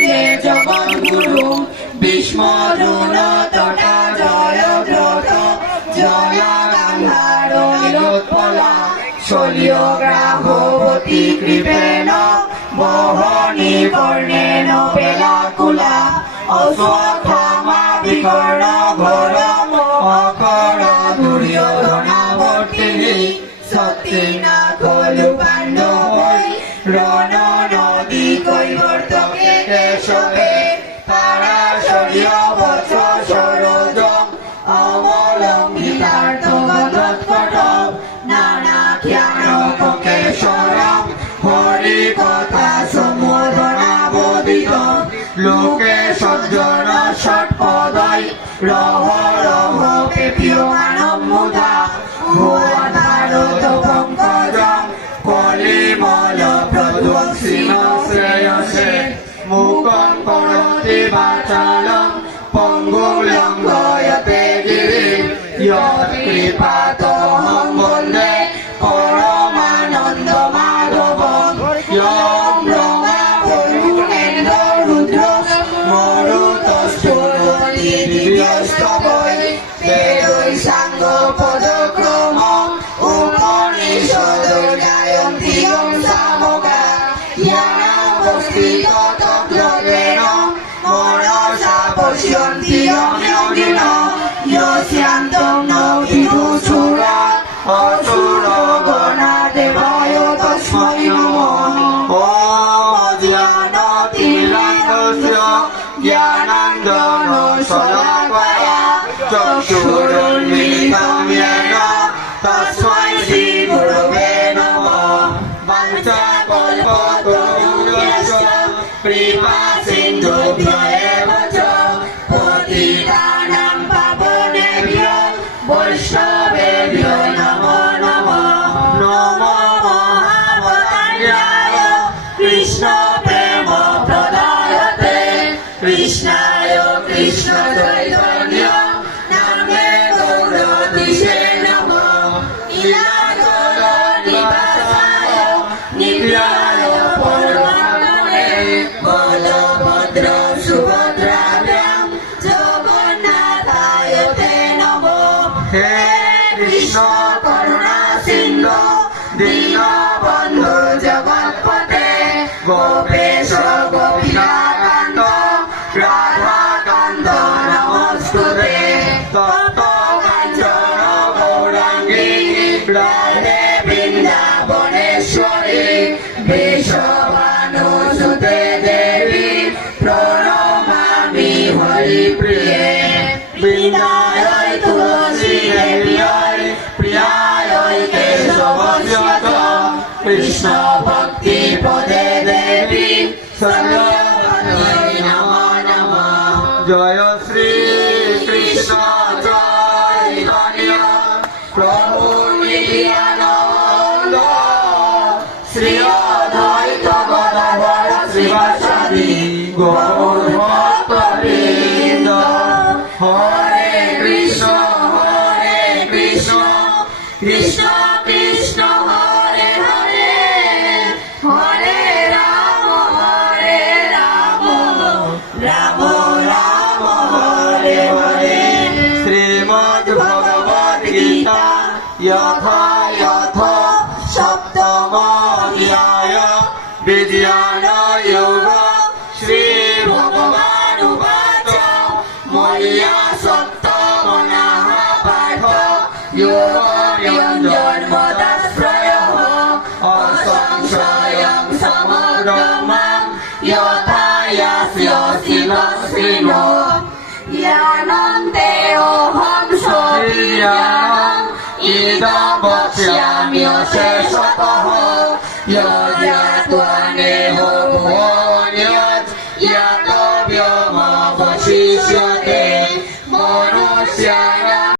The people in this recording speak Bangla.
বন্দে জগদ্গুরু বিস্মরুণ তটা জয়দ্রথ জয়া গান্ধার নীলোৎপলা শলীয় গ্রাহবতী কৃপেণ বহনি বর্ণেন বেলাকুলা অশ্বত্থামা বিকর্ণ ঘোর অকরা দুর্যোধনাবর্তিনী সত্যিনা খলু পাণ্ডবৈ রণ নদী কৈবর্তকে কেশবে পারাশরীয় বচ সরোজ অবলম্বিতার্থ গদৎকট নানাখ্যানকেশ্বরম হরি কথা সম্বোধনাবোধিত লোকে সজ্জন ষটপদৈ রহ রহ পেপীয়মানম মুদা ভুবনারত পঙ্কজম কলিমল প্রধ্বংসিন শ্রেয়সে মুখং করোতি বাচালম পঙ্গুং লঙ্ঘয়তে গিরিম यत्कृपातोऽहं वन्दे परमानन्दमाधवं यं ब्रह्मा वरुणेन्द्र रुद्र मरुतस्तुति दिव्यस्तवै वेदै साङ्गपदक्रमम् उपनिषदो गायन्ति यं सामगा ज्ञानावस्थिततत्त्वेन मनसा पश्यन्ति यं योगिनः यस्यान्तं न विदुषुरा असुरगणा देवाय तस्मै नमः ॐ अज्ञानतिमिरान्धस्य ज्ञानाञ्जनशलाकया चक्षुरुन्मीलितं येन तस्मै श्रीगुरवे नमः वाञ्छाकल्पतरुभ्यश्च कृपासिन्धुभ्य एव च पतितानां पावनेभ्यो वैष्णवेभ्यो नमो नमः नमो महावतार्याय कृष्णप्रेमप्रदायते कृष्णाय कृष्णचैतन्य नामे गौरतिषे नमः लीलाजलनिवासाय नित्याय परमात्मने बलभद्र सुभद्राभ्यां जगन्नाथाय ते नमो हे कृष्ण करुणा सिन्धु दीनबन्धु जगत्पते गोपेश गोपिकान्त राधाकान्त नमोस्तुते तप्तकाञ्चन गौराङ्गी राधे वृन्दावनेश्वरी वृषभानुसुते देवी प्रणमामि हरिप्रिये वृन्दायै तुलसी देव्यै प्रियायै केशवस्य च कृष्ण भक्ति पदे देवी सर्वभद्रै नमो नमः जय श्री कृष्ण चैतन्य प्रभु नित्यानन्द श्री अद्वैत गदाधर श्रीवासादि गौर भक्तवृन्द हरे कृष्ण कृष्ण कृष्ण हरे हरे हरे राम राम राम हरे हरे श्रीमद्भगवद्गीता यथा यथा सप्तमोऽध्याय विज्ञान योग श्रीभगवानुवाच मय्या सप्तमनः पार्थ योगयोजन्मदाश्रयः असंशयं समग्रमां यथा यास्यसि नस्मिनो ज्ञानन्ते अहं सविज्ञानम् इदं वक्ष्याम्यशेषतः यज्ञात्वा नेहो